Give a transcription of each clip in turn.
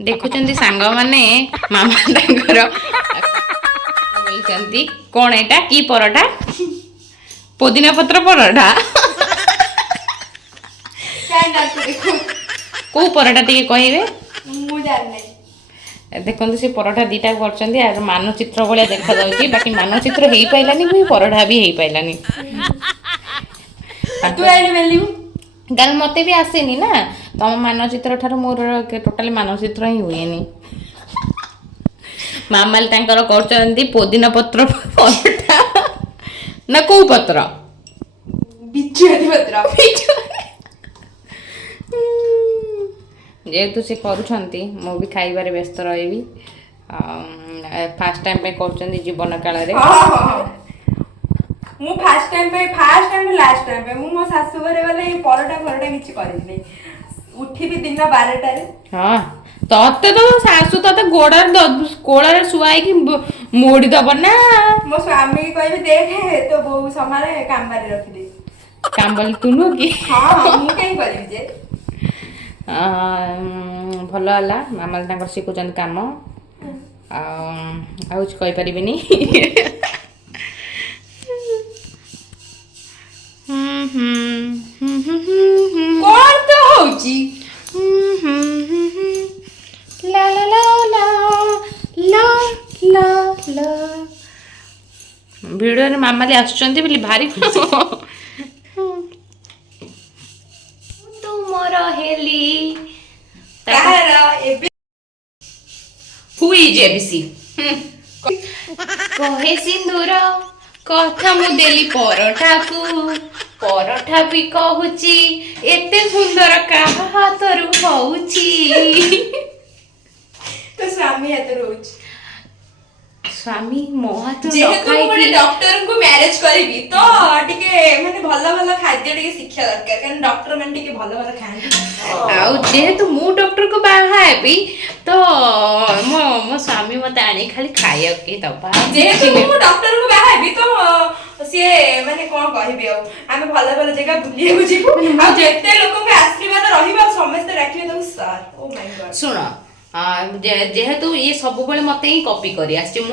देखुचंदी सांग माने मामा तांकर बोलचंती कोन एटा की परोठा पुदीना पत्र परोठा काय नाटक देखो को परोठा टिके कहिबे मु जान नै देखो से परोठा दीटा करचंदी आ मानचित्र भलिया देखा जाउची बाकी मानचित्र हेई पाइलानी भी परोठा भी हेई पाइलानी तू आइले बेली गाल मते भी आसेनी ना तम मानचित्र ठार मोर टोटली मानचित्र ही हुएनी मामाल तांकर करचंदी पुदीना पत्र परोठा ना को पत्र बिच्छुआती पत्र जेहेतु से करुछंती मो भी खाइबारे व्यस्त रहिबी फर्स्ट टाइम पे करचंदी जीवन काल रे मु फर्स्ट टाइम लास्ट टाइम पे मु मो सासु घरे गले परोठा किछि करि नै उठी भी दिन 12टा रे हां तते तो सासु तते गोड़ार सुआई कि मोड़ी दब ना मो स्वामी की कहबी देखे तो बहु समारे काम बारे रखि दे काम बोल तुनु की हां मु कहि करिबी जे भल है मामा शिखुचंद कम कही पारिनी कौन तो होची ला ला ला ला ला ला ला वीडियो रे मामा आसुचंती बोली भारी तुमर हेली काहर एबे हुई जेबीसी कहे सिंदूर कथा मु देली परोठा भी कहूची एते सुंदर काहा हाथरू होउची तो स्वामी हाथ रोज स्वामी मो हाथ जेहेतु गोटे डॉक्टर को मैरिज करेगी तो टिके माने भलो भलो खाद्य टिके शिक्षा दरकार कारण डॉक्टर माने टिके भलो भलो खाएं आउ जेहेतु मु डॉक्टर को बाहा हेबी तो मो स्वामी मते आनी खाली खाया के दबा जेहेतु मु डॉक्टर को बाहा हेबी तो सिए माने कोन कहबे आमे भलो भलो जगह बुलिए को जीवु आ जेते लोक के आशीर्वाद रहिबा समस्त राखिबे तो सर ओ माय गॉड सुनो जेहेतु ये सब बेले मते ही कॉपी करी आछि मु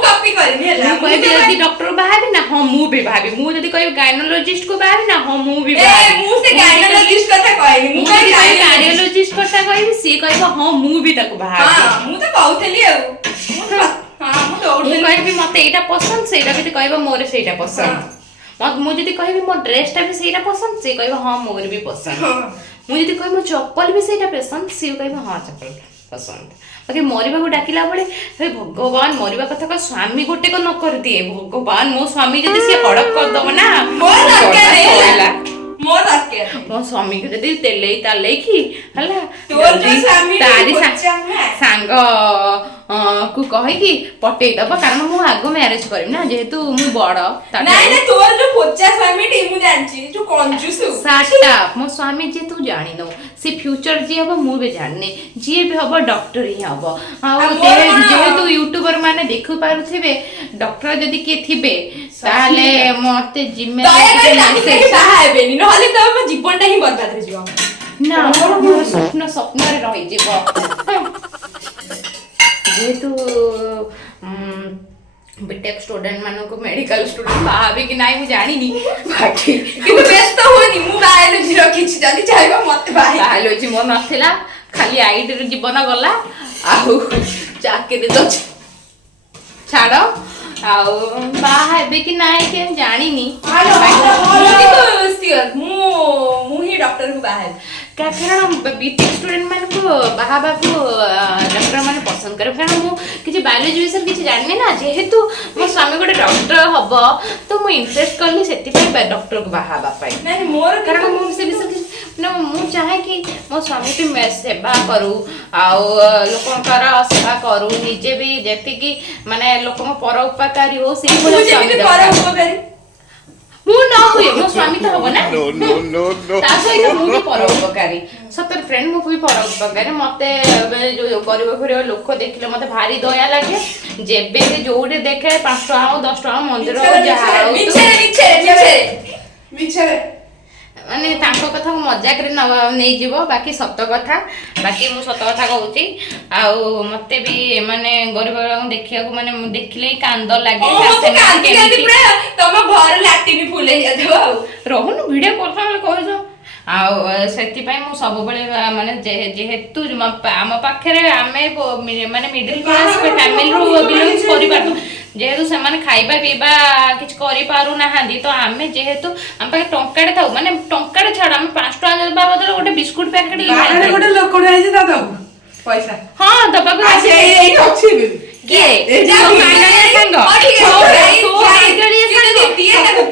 कॉपी करनी है मु कहबी यदि डॉक्टर बाहाबी ना हां मु भी भाबी मु यदि कहबी गायनोलॉजिस्ट को बाहाबी ना हां मु भी भाबी मु से गायनोलॉजिस्ट कथा कहबी मु कार्डियोलॉजिस्ट कथा कहबी सी कहबो हां मु भी ताको बाहाबी हां मु तो कहउथली हां मु तो मु कहबी मते एटा पसंद सेटा भी कहबो मोर सेटा पसंद मु यदि कहबी मो ड्रेस टा भी सेटा पसंद से कहबो हां मोर भी पसंद मुझे कह मो चप्पल भी सहीटा पसंद सी कह हाँ चप्पल पसंद बाकी मरवा को डाकिला बेले हे भगवान मरवा कथा का स्वामी गोटे को न कर दिए भगवान मो स्वामी जदि सी हड़प कर दब ना मो स्वामी को जदि तेले ताले की हला तारी सांग को कहि कि पटई दब कारण मु आगो मैरिज करिम ना जेहेतु मु बड़ नाही ना तोर जो पोचा स्वामी टी मु जानची जो कंजूस साटा मो स्वामी जे तू जानि नो से फ्यूचर जे हबो मु बे जानने जे भी हबो डॉक्टर ही हबो आ जेहेतु यूट्यूबर माने देखु पारुथिबे डॉक्टर जदी के थिबे ताले मते जिम्मेदारी से बाहाबेनी नहले त म जीवनटा ही बर्बाद हो जिवो ना मोर स्वप्न रे रहि जिवो जेहेतु बीटेक स्टूडेंट मानो को मेडिकल स्टूडेंट बाहाबे कि नाही मु जानिनी बाकी किंतु व्यस्त होनी मु बायोलॉजी रखी छी जदी चाहबो मते बायोलॉजी मो नथिला खाली आईडी रे जीवन गला आउ चाकरी तो छाड़ो आउ बाहाबे कि नाही के जानिनी तो सियर मु ही डॉक्टर को बाहाबे कारण बीटेक स्टूडेंट मान को बाहाबा को डॉक्टर माने पसंद करे कारण मु किछि बायोलॉजी विषय किछि जानने ना जेहेतु मो स्वामी गोटे डॉक्टर हबो तो मु इंटरेस्ट करली सेति पे डॉक्टर को बाहाबा पाई नहीं मोर कारण मु से विषय ना मु चाहे कि मो स्वामी भी सेवा करू आउ लोकंकर सेवा करू निजे भी जेति कि माने लोकन पर उपकारी हो से पर उपकारी मु न हुए मो स्वामी तो हबो ना नो ता सहित मु भी परोपकारी सतर फ्रेंड मु भी परोपकारी मते जो गरीब गरीब लोक देखले मते भारी दया लागे जेबे भी जोडे देखे 5 टका 10 टका मंदिर जा मिछे ମାନେ ତାଙ୍କ କଥାକୁ ମଜାକରେ ନେଇଯିବ, ବାକି ସତ କଥା। ବାକି ମୁଁ ସତ କଥା କହୁଛି, ଆଉ ମତେ ବି ମାନେ ଗରିବ ଗୁରାଙ୍କୁ ଦେଖିବାକୁ ମାନେ ମୁଁ ଦେଖିଲେ ହିଁ କାନ୍ଦ ଲାଗେ। ତମ ଘର ଲାଟିନ ଫୁଲ ହେଇଯାଉଥିବ ଆଉ। ରହୁନୁ ଭିଡ଼ିଓ କରୁଛ କହୁଛ। ଆଉ ସେଥିପାଇଁ ମୁଁ ସବୁବେଳେ ମାନେ ଯେହେତୁ ଆମ ପାଖରେ ଆମେ ମାନେ ମିଡିଲ କ୍ଲାସ ଫ୍ୟାମିଲିରୁ ବିଲଙ୍ଗସ୍ କରିପାରୁ, ଯେହେତୁ ସେମାନେ ଖାଇବା ପିଇବା କିଛି କରିପାରୁନାହାନ୍ତି, ତ ଆମେ ଯେହେତୁ ଆମ ପାଖେ ଟଙ୍କାଟେ ଥାଉ, ମାନେ ଟଙ୍କାଟେ ଛାଡ଼, ଆମେ 5 ଟଙ୍କା ବାବଦରେ ଗୋଟେ ବିସ୍କୁଟ ପ୍ୟାକେଟ ଗୋଟେ ଲୋକଟେ ହେଇଛି ତା ଦବୁ ପଇସା। ହଁ ଦବାକୁ ଅଛି କିଏ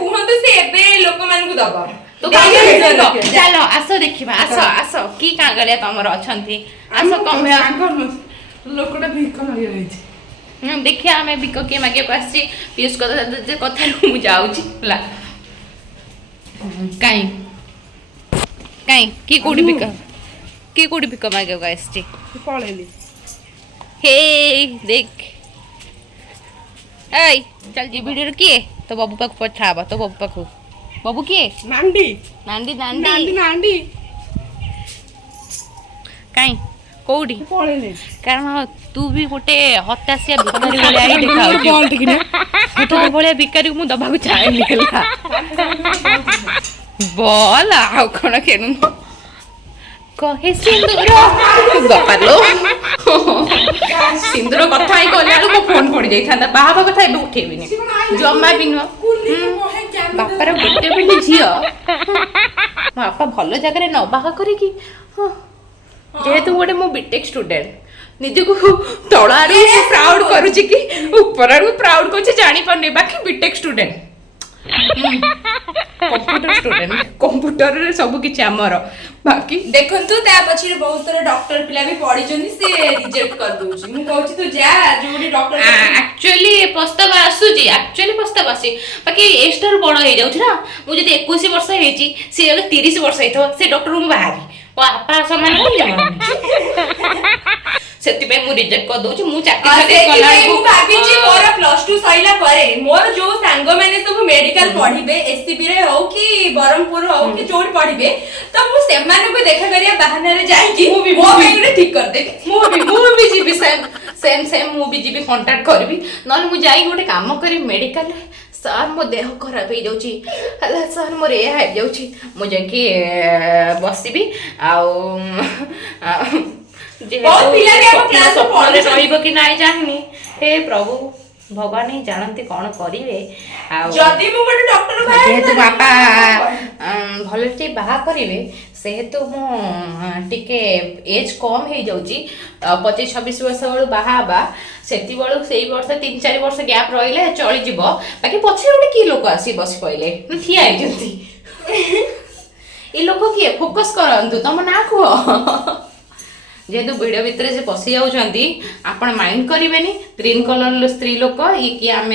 କୁହନ୍ତୁ ସେ ଏବେ ଲୋକମାନଙ୍କୁ ଦବ। ଚାଲ ଆସ ଦେଖିବା, ଆସ ଆସ କି କାଙ୍ଗାଳିଆ ତମର ଅଛନ୍ତି, ଆସ ଲୋକଟା ଭିକ ମାଗି ରହିଛି। ଦେଖିବା ଆମେ ଭିକ କିଏ ମାଗିବାକୁ ଆସିଛି। ପିୟୁଷ କଥାରୁ ମୁଁ ଯାଉଛି ହେଲା। କାଇଁ କି କୋଉଠି ଭିକ ମାଗିବାକୁ ଆସିଛି? ପଳେଇଲି। हे देख एई चल जी वीडियो किए तो बाबू पाख पठा तो बाबू पाख बाबू किए नांडी नांदी नांडी नांदी नांडी काई कोडी पळेले कारण तू भी गोटे हतासिया भिखारी भलिया ही देखाउ तो भलिया भिखारी मु दबा को चाहेनी हला बोल आउ कोन केनु कहे सिंदूर गपालो सिंदूर कथा ही कहला मो फोन पड़ी जाइथा बाहा कथा एबे उठेबिनी जम्मा भी नुह बापार गोटे बोली झियो बापा भल जगह न बाहा करी कि जेहेतु गोटे मो बीटेक स्टूडेंट निजको तळ आडू प्राउड करूची कि ऊपर आडू प्राउड करछे जानि परने बाकी BTech student computer student computer रे सब किछ हमर बाकी देखंतु ता पछी बहुत सारा डॉक्टर पिला भी पढी जनी से रिजेक्ट कर दोची मु कहूची तू जा जोडी डॉक्टर एक्चुअली प्रस्ताव आसी बाकी एस्टर बड़ हे जाउछ ना मु जदी 21 वर्ष हेची से 30 वर्ष हेथो से डॉक्टर मु बाहारी ओ आपा समान हो जाम सेति पे मु रिजेक्ट कर दोची मु चाकरी कला मु भाबी जी मोर +2 सइला करे मोर जो सांग माने सब मेडिकल पढिबे एससीबी रे हो कि बरमपुर हो कि जोड पढिबे त मु सेमाने को देखा करिया बहाना रे जाई कि मु भी मोबाइल ठीक कर दे मु भी जीबी सेम मु भी जीबी कांटेक्ट करबी नल मु जाई गोटे काम करी मेडिकल सर मो देह खराब हो जाउची हला सर मोर ए हाइ जाउची मु जाकी बसिबी आउ बहुत पिला के हम क्लास में पढले रहिबो कि नाही जानिनी हे प्रभु भगवान ही जानते कौन करिवे जदी मु गोटे डॉक्टर भाई जेहेतु बापा भलटे बाहा करिवे सेहेतु मु टिके एज कम हे जाउची 25-26 वर्ष वालू बाहा बा सेति वालू सेई वर्ष 3-4 वर्ष गैप रहिले चली जिवो बाकी पछे गोटे की लोक आसी बस पइले ठिया हे जंती ई लोक की फोकस करंतु तम ना को जेहेतु वीडियो भितर से पशि जाऊँगी आपण माइंड करेंगे ग्रीन कलर स्त्री लोक ये कि आम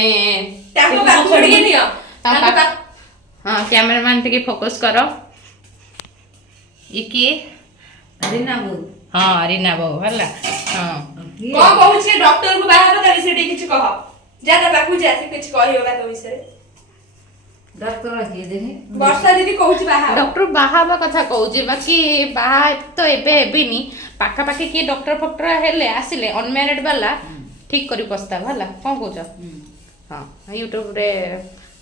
हाँ कैमरामैन टे फोकस कर ये किए रीना बो हाँ रीना बो है हाँ कौन कहू डॉक्टर को बाहर बता विषय किछ कह ज्यादा बाकू जासे किछ कहि होगा तो विषय डॉक्टर के देनी वर्षा दीदी कहू बाहर डॉक्टर बाहा कथा कहूँ बाकी बाहा तो एबे एबिनी पाखा पाखी किए डॉक्टर फक्टर हेले आसिले अनमैरिड वाला ठीक करी प्रस्ताव हला कौन कहूछ हाँ यूट्यूब रे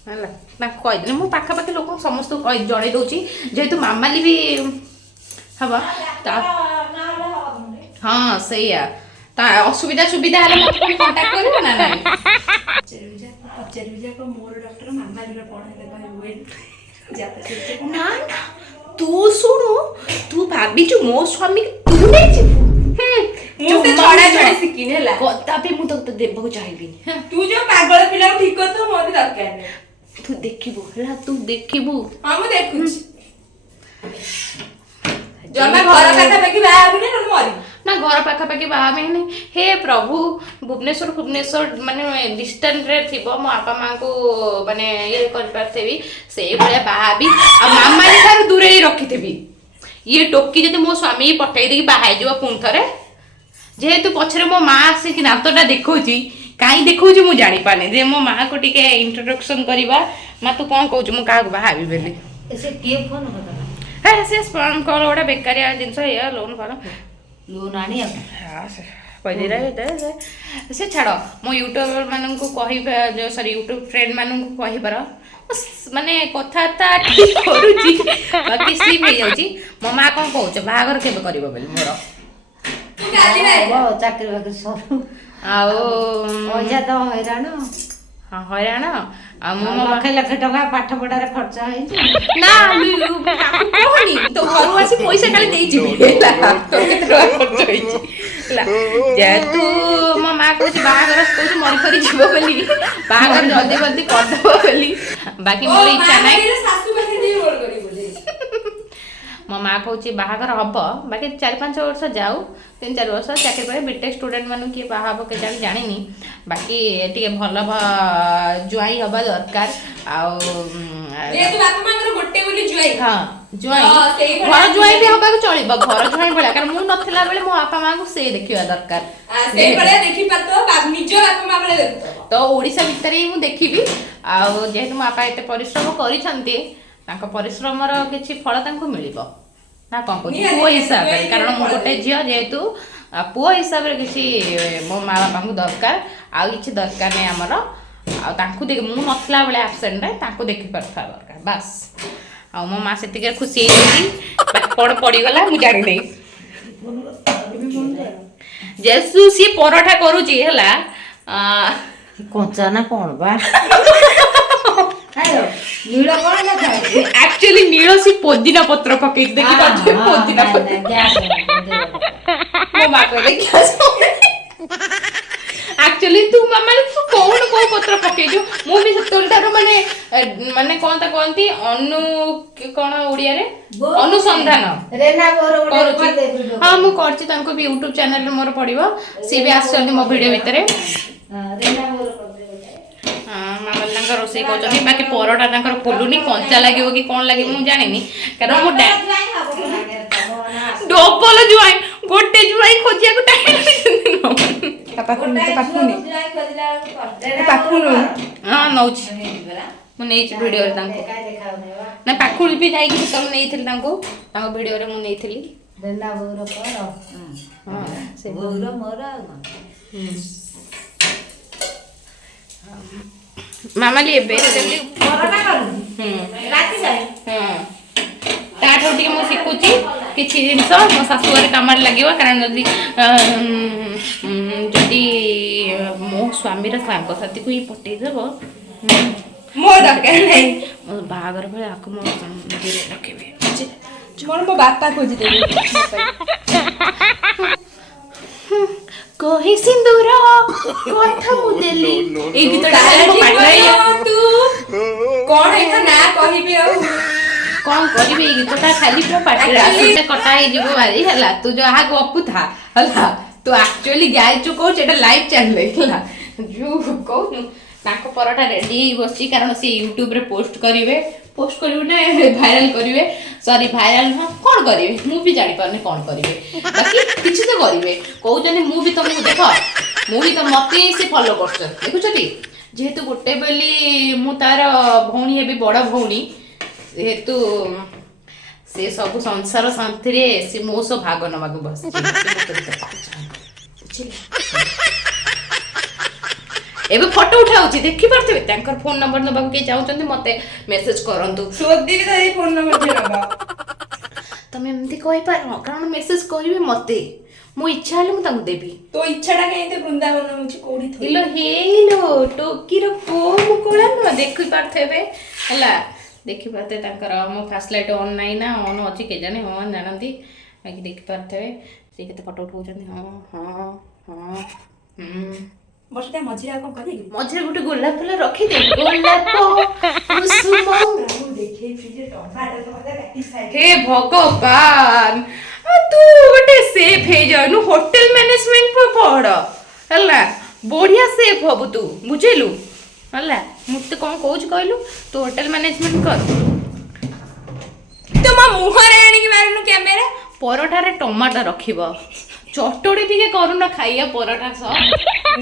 हला ना कहि देले मु पाखा पाखी लोक समस्त जणै दउची जेहेतु मामाली भी हबा हाँ सहीया ता असुविधा सुविधा हले मत कांटेक्ट करियो ना नहीं चरविजा को मोर डॉक्टर मामाली रे पढाइले कहबे ना ना तू सुनो तू भाभी जो मो स्वामी तू नहीं जीवु मु से छड़ा छड़ी सिकिन हला कता पे मु तो देबो चाहिबी तू जो पागल पिला ठीक कर तो मोर दरकार नै तू देखिबो हला तू देखिबो हां मु देखुछ जमा घर पाखा पाखी बाहा बिने न मरी ना घर पाखा पाखी बाहा बिने हे प्रभु भुवनेश्वर माने डिस्टेंस रे थिबो मो आपा मां को माने ये कर परथेबी से भलिया बाहा भी आ मामा थार दूर ही रखिथेबी ये टोकी जदि मो स्वामी पठाई देकी बाहा जीव पुन थरे जेहेतु पछरे मो मां आसी कि नातोटा देखौची काई देखौची मु जानि पाने जे मो मां को टिके इंट्रोडक्शन करबा मा तू कोन कहू मु का बाहा भी बेली ऐसे के फोन बता ହେ ସେ ସ୍ପମ୍ କଲ୍ ଗୋଟେ ବେକାରିଆ ଜିନିଷ ଏଇଆ ଲୋନ୍ ଫୋନ୍ ଲୋନ୍ ଆଣି ସେ ଛାଡ଼ ମୁଁ ୟୁଟ୍ୟୁବର ମାନଙ୍କୁ କହିବା ଯେଉଁ ସରି ୟୁଟ୍ୟୁବ ଫ୍ରେଣ୍ଡ ମାନଙ୍କୁ କହିବାର ମାନେ କଥାବାର୍ତ୍ତା ଠିକ୍ କରୁଛି ବାକି ସ୍ଲିପ୍ ହେଇଯାଉଛି। ମୋ ମା କ'ଣ କହୁଛ ବାହାଘର କେବେ କରିବ ବୋଲି ମୋର? ଚାକିରି ବାକିରି ସରୁ ଆଉ ପଇସା ତ ହଇରାଣ। ହଁ ହଇରାଣ ଆଉ ମୁଁ ମୋ ଲକ୍ଷ ଲକ୍ଷ ଟଙ୍କା ପାଠ ପଢାରେ ଖର୍ଚ୍ଚ ହେଇଛି। ନା ତାକୁ କହନି ତୋ ଘରୁ ଆସି ପଇସା କାଲି ଦେଇଯିବି ହେଲା ତୋ କେତେ ଟଙ୍କା ଖର୍ଚ୍ଚ ହେଇଛି ହେଲା। ଯେହେତୁ ମୋ ମା କହୁଛି ବାହାଘର କହୁଛି ମରି ଫରି ଯିବ ବୋଲି ବାହାଘର ଜଲ୍ଦି ଜଲ୍ଦି କରିଦେବ ବୋଲି ବାକି ମୋର ଇଚ୍ଛା ନାହିଁ। ମୋ ମା କହୁଛି ବାହାଘର ହବ ବାକି 4-5 ବର୍ଷ ଯାଉ 3-4 ବର୍ଷ ଚାକିରି ପରେ ବିଟେକ୍ ଷ୍ଟୁଡେଣ୍ଟ ମାନଙ୍କୁ କିଏ ବାହା ହବ କେଜାଣି ଜାଣିନି ବାକି ଟିକେ ଭଲ ଜ୍ୱାଇଁ ହବା ଦରକାର। ଆଉ ହଁ ଜ୍ୱାଇଁ ଘର ଜ୍ୱାଇଁ ବି ହବାକୁ ଚଳିବ ଘର ଜ୍ୱାଇଁ ଭଳିଆ କାରଣ ମୁଁ ନଥିଲା ବେଳେ ମୋ ବାପା ମାଙ୍କୁ ସେ ଦେଖିବା ଦରକାର। ତ ଓଡ଼ିଶା ଭିତରେ ହିଁ ମୁଁ ଦେଖିବି। ଆଉ ଯେହେତୁ ମୋ ବାପା ଏତେ ପରିଶ୍ରମ କରିଛନ୍ତି ତାଙ୍କ ପରିଶ୍ରମର କିଛି ଫଳ ତାଙ୍କୁ ମିଳିବ ନା କ'ଣ କହୁଛି ପୁଅ ହିସାବରେ କାରଣ ମୁଁ ଗୋଟେ ଝିଅ ଯେହେତୁ ପୁଅ ହିସାବରେ କିଛି ମୋ ମା ବାପାଙ୍କୁ ଦରକାର ଆଉ କିଛି ଦରକାର ନାହିଁ ଆମର। ଆଉ ତାଙ୍କୁ ମୁଁ ନଥିଲା ବେଳେ ଆବସେଣ୍ଟରେ ତାଙ୍କୁ ଦେଖିପାରୁଥିବା ଦରକାର ବାସ୍। ଆଉ ମୋ ମା ସେତିକି ଖୁସି ହେଇଯାଇଛି କ'ଣ ପଡ଼ିଗଲା ମୁଁ ଜାଣିନେଇ। ଯେହେତୁ ସିଏ ପରଠା କରୁଛି ହେଲା କଞ୍ଚା ନା କ'ଣ ବା ନୀଳ କ'ଣ ଆକ୍ଚୁଆଲି ନୀଳ ସେ ପୋଦିନା ପତ୍ର ପକେଇଛି ଦେଖିପାରୁଥିବେ ପୋଦିନା ପତ୍ର ମୋ ମା କହିଲେ ଆକ୍ଚୁଆଲି ତୁ ମାମା ତୁ କଣ କୋଉ ପତ୍ର ପକେଇଛୁ ମୁଁ ବି ସେତେବେଳଠାରୁ ମାନେ କ'ଣ ତା କହନ୍ତି କ'ଣ ଓଡ଼ିଆରେ ଅନୁସନ୍ଧାନ କରୁଛି। ହଁ ମୁଁ କରିଛି ତାଙ୍କୁ ବି ୟୁଟ୍ୟୁବ ଚ୍ୟାନେଲରେ ମୋର ପଡ଼ିବ ସିଏ ବି ଆସିଛନ୍ତି ମୋ ଭିଡ଼ିଓ ଭିତରେ। ମାମା ତାଙ୍କ ରୋଷେଇ କରୁଛନ୍ତି ବାକି ପରଟା ତାଙ୍କର ଫୁଲୁନି କଞ୍ଚା ଲାଗିବ କି କ'ଣ ଲାଗିବ ମୁଁ ଜାଣିନି କାରଣ ମୁଁ ଡବଲ ଜ୍ୱାଇଁ ଗୋଟେ ଜ୍ୱାଇଁ ଖୋଜିବାକୁ ହଁ ନଉଛି ମୁଁ ନେଇଛି ଭିଡ଼ିଓରେ ତାଙ୍କୁ ନା ପାଖୁଳି ବି ଯାଇକି ସେତେବେଳେ ନେଇଥିଲି ତାଙ୍କୁ ତାଙ୍କ ଭିଡ଼ିଓରେ ମୁଁ ନେଇଥିଲି। ମାମାଲି ଏବେ ତାଠୁ ଟିକେ ମୁଁ ଶିଖୁଛି କିଛି ଜିନିଷ ମୋ ଶାଶୁଘରେ କାମରେ ଲାଗିବ କାରଣ ଯଦି ମୋ ସ୍ୱାମୀର ସାଙ୍ଗସାଥିକୁ ହିଁ ପଠେଇଦେବ ମୋ ଦରକାର ନାହିଁ ମୋ ବାହାଘର ବେଳେ ଆକୁ ମୋ ରଖିବି ମୋ ବାପା ଖୋଜିଦେବି କହି ସିନ୍ଦୁର କଥା ମୁଁ ଦେଲି ଏଇ ଗୀତଟା କଣ ଏଇଟା ନା କହିବି ଆଉ କ'ଣ କରିବି ଏଇ ଗୀତଟା ଖାଲି ପୁରା ପାଟିରେ ଆସିଲେ କଟା ହେଇଯିବ ଭାରି ହେଲା ତୁ ଯାହା ଗପୁଥା ହେଲା ତୁ ଆକ୍ଚୁଆଲି ଗାଇଛୁ କହୁଛୁ ଏଇଟା ଲାଇଭ୍ ଚ୍ୟାନେଲ ହେଲା ଯୋଉ କହୁଛୁ ତାଙ୍କ ପରଟା ରେଡି ହେଇ ବସିଛି କାରଣ ସେ ୟୁଟ୍ୟୁବରେ ପୋଷ୍ଟ କରିବେ ନା ଭାଇରାଲ କରିବେ ସରି ଭାଇରାଲ ନୁହଁ କ'ଣ କରିବେ ମୁଁ ବି ଜାଣିପାରୁନି କ'ଣ କରିବେ ବାକି କିଛି ତ କରିବେ କହୁଛନ୍ତି ମୁଁ ବି ତମକୁ ଦେଖ ମୁଁ ବି ତ ମତେ ସେ ଫଲୋ କରୁଛନ୍ତି ଦେଖୁଛନ୍ତି ଯେହେତୁ ଗୋଟେ ବୋଲି ମୁଁ ତାର ଭଉଣୀ ହେବି ବଡ଼ ଭଉଣୀ ଯେହେତୁ ସେ ସବୁ ସଂସାର ଶାନ୍ତିରେ ସେ ମୋ ସହ ଭାଗ ନେବାକୁ ବସିଛି ବୁଝିଲେ। ଏବେ ଫଟୋ ଉଠାଉଛି ଦେଖିପାରୁଥିବେ ତାଙ୍କର ଫୋନ ନମ୍ବର ନେବାକୁ କିଏ ଚାହୁଁଛନ୍ତି ମତେ ମେସେଜ କରନ୍ତୁ ତମେ ଏମିତି କହିପାର କାରଣ ମେସେଜ କରିବେ ମତେ ମୋ ଇଚ୍ଛା ହେଲେ ମୁଁ ତାଙ୍କୁ ଦେବି ତୋ ଇଚ୍ଛାଟା କେମିତି ବୃନ୍ଦାବନ ହଉଛି କୋଉଠି ଇଲୋ ହେଇଲୋ ଟୋକିର କୋଉ ମୁକୁଳା ନୁହଁ ଦେଖିପାରୁଥିବେ ହେଲା ଦେଖିପାରୁଥିବେ ତାଙ୍କର ମୋ ଫାଷ୍ଟ ଲାଇଟ୍ ଅନ୍ ନାହିଁ ନା ଅନ୍ ଅଛି କେଜାଣି ହଁ ଜାଣନ୍ତି ବାକି ଦେଖିପାରୁଥିବେ ସେ କେତେ ଫଟୋ ଉଠାଉଛନ୍ତି ହଁ ହଁ ହଁ ବର୍ଷା ମଝିରେ ଆଉ କ'ଣ କରିବି ମଝିରେ ଗୋଟେ ଗୋଲାପ ଫୁଲ ରଖିଦେ ଗୋଲାପ ହେ ଭଗବାନ ତୁ ଗୋଟେ ସେଫ୍ ହେଇଯାଉନୁ ହୋଟେଲ ମ୍ୟାନେଜମେଣ୍ଟ ପଢ ହେଲା ବଢିଆ ସେଫ୍ ହବୁ ତୁ ବୁଝିଲୁ ହେଲା ମତେ କ'ଣ କହୁଛୁ କହିଲୁ ତୁ ହୋଟେଲ ମ୍ୟାନେଜମେଣ୍ଟ କର ତୁ ମୋ ମୁହଁରେ ଆଣିକି ମାରୁନୁ କ୍ୟାମେରା ପରଟାରେ ଟମାଟୋ ରଖିବ ଚଟଣି ଟିକେ କରୁନ ଖାଇବା ପରଟା ସହ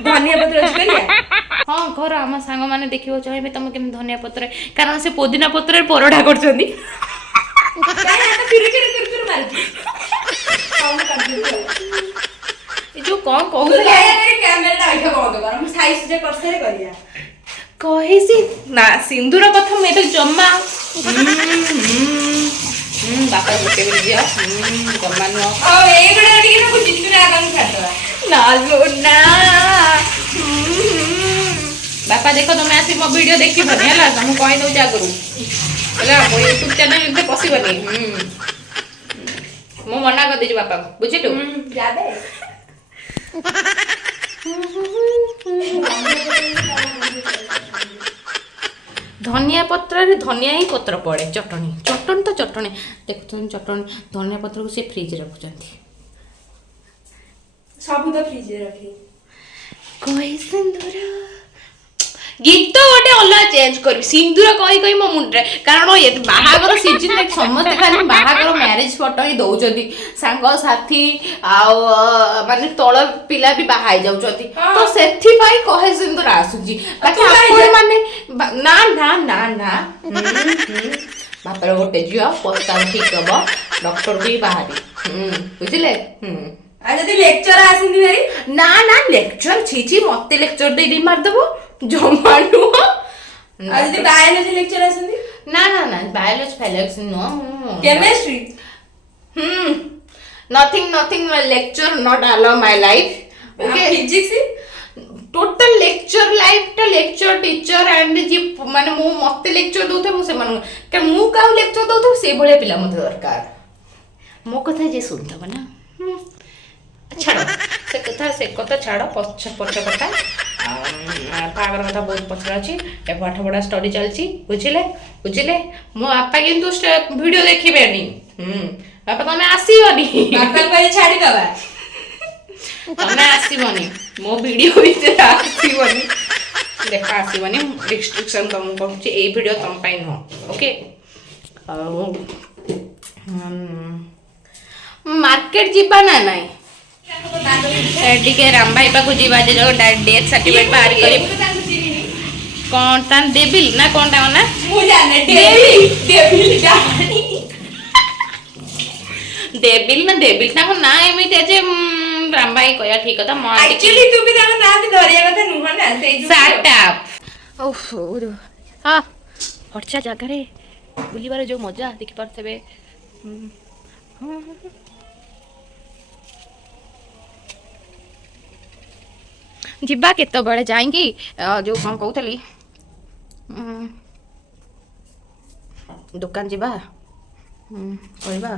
ଧନିଆ ପତ୍ର କରିବା ହଁ କର ଆମ ସାଙ୍ଗମାନେ ଦେଖିବାକୁ ଚାହିଁବେ ତମେ କେମିତି ଧନିଆ ପତ୍ର କାରଣ ସେ ପୋଦିନା ପତ୍ରରେ ପରଟା କରୁଛନ୍ତି କିରି ମାରୁଛି କଣ କରୁଛୁ ଏ ଯୋଉ କଣ କହୁଥିଲେ କ୍ୟାମେରାଟା ଆଇଠା ବନ୍ଦ କର ମୁଁ ସାଇଜ ଯେ କରିସାରେ କରିବା କହିସି ନା ସିନ୍ଦୁର କଥା ମୁଁ ଏବେ ଜମା ବାପା ଗୋଟେ ବି ଝିଅ ଜମା ନୁହଁ ଆଉ ଏଇଗୁଡା ଟିକେ ନା ଜିତୁ ନା କାମ ଛାଡିଦବା ନା ଲୋ ନା ବାପା ଦେଖ ତମେ ଆସି ମୋ ଭିଡିଓ ଦେଖିବନି ହେଲା ମୁଁ କହିଦଉଛି ଆଗରୁ ହେଲା ମୋ ୟୁଟ୍ୟୁବ ଚ୍ୟାନେଲ ଏମିତି ପଶିବନି ମୁଁ ମନା କରିଦେଇଛି ବାପାକୁ ବୁଝିଲୁ ଯାବେ ଧନିଆ ପତ୍ରରେ ଧନିଆ ହିଁ ପତ୍ର ପଡେ ଚଟଣି ଚଟଣି ତ ଚଟଣି ଦେଖୁଛନ୍ତି ଚଟଣି ଧନିଆ ପତ୍ରକୁ ସେ ଫ୍ରିଜରେ ରଖୁଛନ୍ତି ସବୁ ତ ଫ୍ରିଜରେ ରଖି କହି ସିନ୍ଦୁର ଗୀତ ଗୋଟେ ଅଲଗା ଚେଞ୍ଜ କରିବି ସିନ୍ଦୁର କହି କହି ମୋ ମୁଣ୍ଡରେ କାରଣ ବାହାଘର ସିଜିନରେ ସମସ୍ତେ ଖାଲି ବାହାଘର ମ୍ୟାରେଜ ଫଟୋ ହିଁ ଦଉଛନ୍ତି ସାଙ୍ଗସାଥି ଆଉ ମାନେ ତଳ ପିଲା ବି ବାହା ହେଇ ଯାଉଛନ୍ତି ତ ସେଥିପାଇଁ କହେ ସିନ୍ଦୁର ଆସୁଛି ବାକି ଆପଣ ମାନେ ନା ନା ନା ନା ବାପାର ଗୋଟେ ଝିଅ ପ୍ରସ୍ତାବ ଠିକ ହବ ଡକ୍ଟର ବି ବାହାରି ବୁଝିଲେ ଆଉ ଯଦି ଲେକ୍ଚର ଆସନ୍ତି ଭାରି ନା ନା ଲେକ୍ଚର ଛିଛି ମତେ ଲେକ୍ଚର ଦେଇ ମାରିଦବ ଜମା ନୁହଁ ଆଉ ଯଦି ବାୟୋଲୋଜି ଲେକ୍ଚର ଆସନ୍ତି ନା ନା ନା ବାୟୋଲୋଜି ଫାଇଲୋଜି ନୁହଁ chemistry nothing lecture not allow my life okay physics total lecture life ଟା lecture teacher and ଯେ ମାନେ ମୁଁ ମତେ lecture ଦଉଥାଏ ମୁଁ ସେମାନଙ୍କୁ କାରଣ ମୁଁ କାହାକୁ lecture ଦଉଥାଏ ସେ ଭଳିଆ ପିଲା ମତେ ଦରକାର ମୋ କଥା ଯେ ଶୁଣୁଥିବ ନା ଛାଡ଼ ସେ କଥା ଛାଡ଼ ପଛ କଥା ବାହାଘର କଥା ବହୁତ ପଛରେ ଅଛି ଏ ପାଠ ପଢ଼ା ଷ୍ଟଡି ଚାଲିଛି ବୁଝିଲେ ମୋ ବାପା କିନ୍ତୁ ଭିଡ଼ିଓ ଦେଖିବେନି ବାପା ତମେ ଆସିବନି ବାପା ପାଇଁ ଛାଡ଼ିଦବା ତମେ ଆସିବନି ମୋ ଭିଡ଼ିଓ ଭିତରେ ଆସିବନି ଦେଖା ଆସିବନି ରିଷ୍ଟ୍ରିକ୍ସନ୍ ତମକୁ କହୁଛି ଏଇ ଭିଡ଼ିଓ ତମ ପାଇଁ ନୁହଁ ଓକେ ଆଉ ମାର୍କେଟ ଯିବା ନା ନାଇଁ ଟିକେ ରାମ ଭାଇ ପାଖକୁ ଯିବା ଯେ ଡେଥ୍ ସାର୍ଟିଫିକେଟ୍ ବାହାର କରି କ'ଣ ତା ଡେବିଲ୍ ନା କ'ଣଟା ନା ମୁଁ ଜାଣେ ଡେବିଲ୍ ତାଙ୍କ ନାଁ ଏମିତି ଅଛି ରାମ ଭାଇ କହିବା ଠିକ କଥା ମୋ ଆକ୍ଚୁଆଲି ତୁ ବି ତାଙ୍କ ନାଁ ଧରିବା କଥା ନୁହଁ ନା ସେଇ ହଁ ବର୍ଷା ଜାଗାରେ ବୁଲିବାର ଯୋଉ ମଜା ଦେଖିପାରୁଥିବେ ଯିବା କେତେବେଳେ ଯାଇକି ଯୋଉ କ'ଣ କହୁଥିଲି ଦୋକାନ ଯିବା କହିବା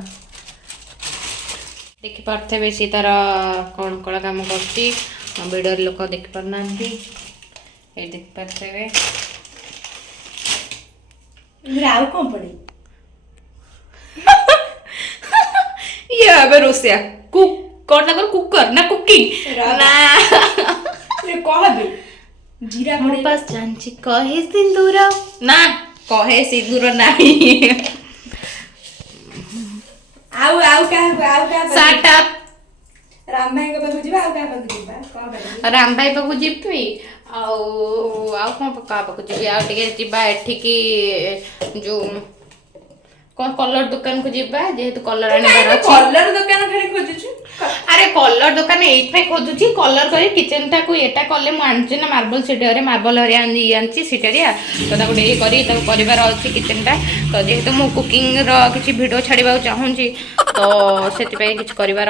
ଦେଖିପାରୁଥିବେ ସେ ତାର କ'ଣ କଳା କାମ କରୁଛି ଭିଡ଼ିଓରେ ଲୋକ ଦେଖିପାରୁନାହାନ୍ତି ଏ ଦେଖିପାରୁଥିବେ ଆଉ କ'ଣ ପଡେ ଇଏ ଏବେ ରୋଷେଇଆ କ'ଣ ତାଙ୍କର କୁକର ନା କୁକିଂ ନା କହିବେ ଜିରା ମୋ ପାସ୍ ଜାଣିଛି କହେ ସିନ୍ଦୁର ନା କହେ ସିନ୍ଦୁର ନାହିଁ ଆଉ କାହାକୁ ଶାର୍ଟ ଅପ୍ ରାମ ଭାଇଙ୍କ ପାଖକୁ ଯିବା ଆଉ କାହା ପାଖକୁ ଯିବା କଣ ରାମ ଭାଇ ପାଖକୁ ଯିବି ଆଉ କ'ଣ କାହା ପାଖକୁ ଯିବି ଆଉ ଟିକେ ଯିବା ଏଠିକି ଯୋଉ କ'ଣ କଲର ଦୋକାନକୁ ଯିବା ଯେହେତୁ କଲର ଆଣିବାର ଅଛି କଲର ଦୋକାନ ଖାଲି ଖୋଜୁଛୁ ଆରେ କଲର ଦୋକାନ ଏଇଥିପାଇଁ ଖୋଜୁଛି କଲର କରି କିଚେନଟାକୁ ଏଟା କଲେ ମୁଁ ଆଣିଛି ନା ମାର୍ବଲ ସିଟିରେ ମାର୍ବଲ ହରିଆ ଆଣିଛି ସିଟାରିଆ ତ ତାକୁ ଟିକେ କରି ତାକୁ କରିବାର ଅଛି କିଚେନଟା ତ ଯେହେତୁ ମୁଁ କୁକିଂର କିଛି ଭିଡ଼ିଓ ଛାଡ଼ିବାକୁ ଚାହୁଁଛି ତ ସେଥିପାଇଁ କିଛି କରିବାର